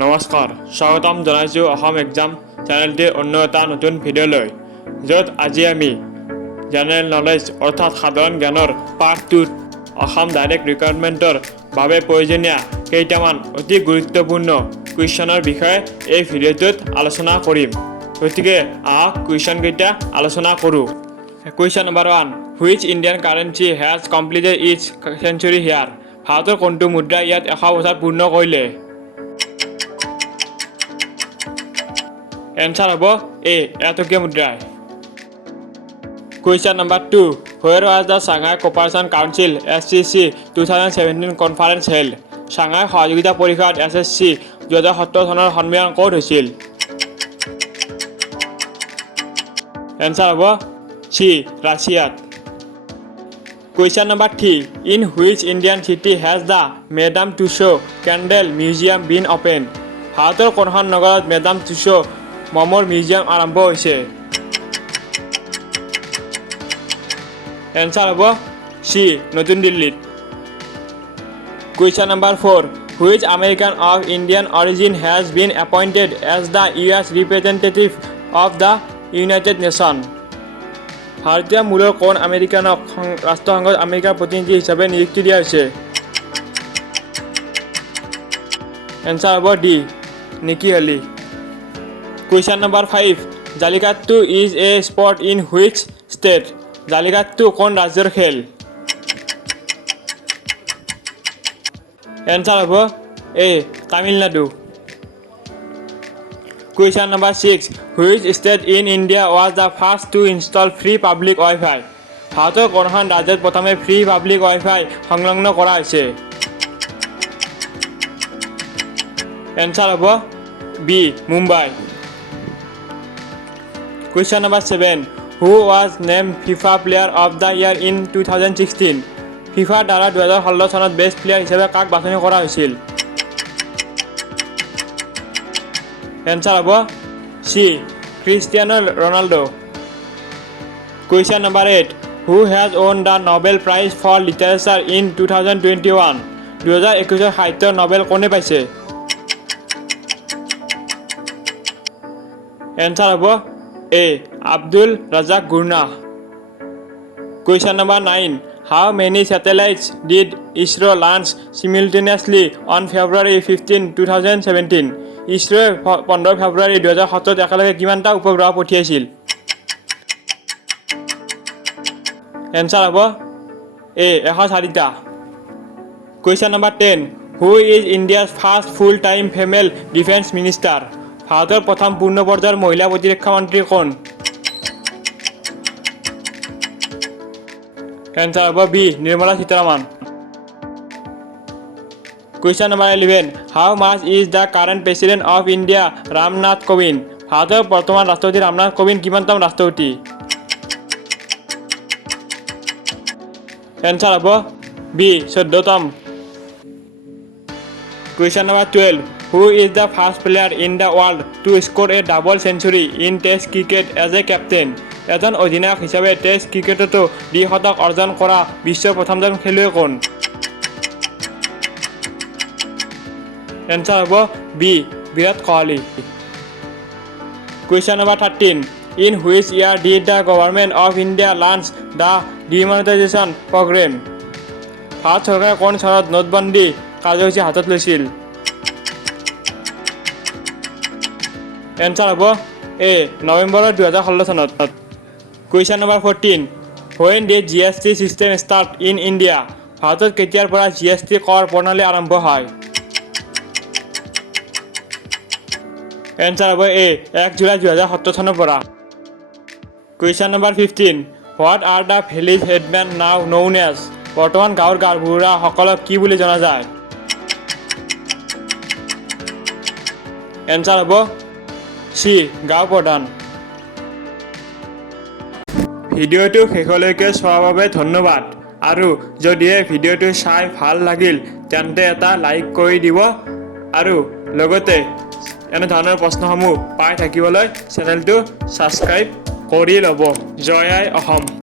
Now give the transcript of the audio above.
নমস্কাৰ স্বাগতম জনাইছোঁ অসম এক্সাম চেনেলটিৰ অন্য এটা নতুন ভিডিঅ'লৈ য'ত আজি আমি জেনেৰেল নলেজ অৰ্থাৎ সাধাৰণ জ্ঞানৰ পাৰ্ট 2 অসম ডাইৰেক্ট ৰিক্ৰুটমেণ্টৰ বাবে প্ৰয়োজনীয় কেইটামান অতি গুৰুত্বপূৰ্ণ কুৱেশ্যনৰ বিষয়ে এই ভিডিঅ'টোত আলোচনা কৰিম গতিকে আহক কুৱেশ্যনকেইটা আলোচনা কৰোঁ question number 1 which Indian currency has completed its century here ভাৰতৰ কোনটো মুদ্ৰা ইয়াত 100 বছৰ পূৰ্ণ কৰিলে এনসাৰ হব এ এটকীয়া মুদ্ৰাই question number 2 where was the Shanghai cooperation council SCC 2017 conference held Shanghai সহযোগিতা পৰিষদ SSC 2017 চনৰ সন্মিলন ক'ত হৈছিল এনসাৰ হব সি ৰাছিয়াত question number 3 in which Indian city has the Madame Tussauds candle museum been open ভাৰতৰ কোনখন নগৰত মেডাম টুছো মমৰ মিউজিয়াম আৰম্ভ হৈছে এনসাৰ হব সি নতুন দিল্লীত question number 4 which American of Indian origin has been appointed as the US representative of the United Nation ভাৰতীয় মূলৰ কোন আমেৰিকানক ৰাষ্ট্ৰসংঘত আমেৰিকাৰ প্ৰতিনিধি হিচাপে নিযুক্তি দিয়া হৈছে এনসাৰ হব D Nikki Haley question number 5 Jallikattu is a sport in which state Jallikattu কোন ৰাজ্যৰ খেল এনসাৰ হব A Tamil Nadu question number 6 which state in India was the first to install free public wifi ভাৰতৰ কোনখন ৰাজ্যত প্ৰথমে ফ্ৰী পাব্লিক ৱাইফাই সংলগ্ন কৰা হৈছে এনসাৰ হব B Mumbai question number 7 who was name FIFA player of the year in 2016 ফিফাৰ দ্বাৰা 2016 চনত বেষ্ট প্লেয়াৰ হিচাপে কাক বাছনি কৰা হৈছিল এনসাৰ হব C Cristiano Ronaldo question number 8 who has won the Nobel prize for literature in 2021 2021 সাহিত্যৰ নোবেল কোনে পাইছে এনসাৰ হব A Abdulrazak Gurnah question number 9 how many satellites did ISRO launch simultaneously on February 15 2017 ইছৰোৱে 15 ফেব্ৰুৱাৰী 2017 একেলগে কিমানটা উপগ্ৰহ পঠিয়াইছিল answer হব এ 104টা question number 10 who is India's first full time female defence minister ভাৰতৰ প্ৰথম পূৰ্ণ পৰ্যায়ৰ মহিলা প্ৰতিৰক্ষা মন্ত্ৰী কোন এনসাৰ হব B Nirmala Sitharaman question number 11 how much is the current president of India Ramnath Kovind ভাৰতৰ বৰ্তমান ৰাষ্ট্ৰপতি ৰামনাথ কোবিন্দ কিমানতম ৰাষ্ট্ৰপতি এনসাৰ হব বি 14তম question number 12 who is the first player in the world to score a double century in test cricket as a captain এজন অধিনায়ক হিচাপে টেষ্ট ক্ৰিকেটতো দ্বিশতক অৰ্জন কৰা বিশ্বৰ প্ৰথমজন খেলুৱৈ কোন এনসাৰ হব B Virat Kohli question number 13 in which year did the government of India launch the demonetisation programme Bharat চৰকাৰে কোন চনত নোটবন্দী কাৰ্যসূচী হাতত লৈছিল এনসাৰ হব এ নৱেম্বৰ 2016 চনত question number 14 when did G.S.T system start in India ভাৰতত কেতিয়াৰ পৰা G.S.T কৰ প্ৰণালী আৰম্ভ হয় এনসাৰ হব এ 1 জুলাই 2017 চনৰ পৰা question number 15 what are the village headmen now known as বৰ্তমান গাঁৱৰ গাঁওবুঢ়া সকলক কি বুলি জনা যায় এনসাৰ হব সি গাঁও প্ৰধান ভিডিঅ'টো শেষলৈকে চোৱাৰ বাবে ধন্যবাদ আৰু যদিহে ভিডিঅ'টো চাই ভাল লাগিল তেন্তে এটা লাইক কৰি দিব আৰু লগতে এনে ধৰণৰ প্ৰশ্নসমূহ পাই থাকিবলৈ চেনেলটো ছাবস্ক্ৰাইব কৰি ল'ব জয় আই অসম।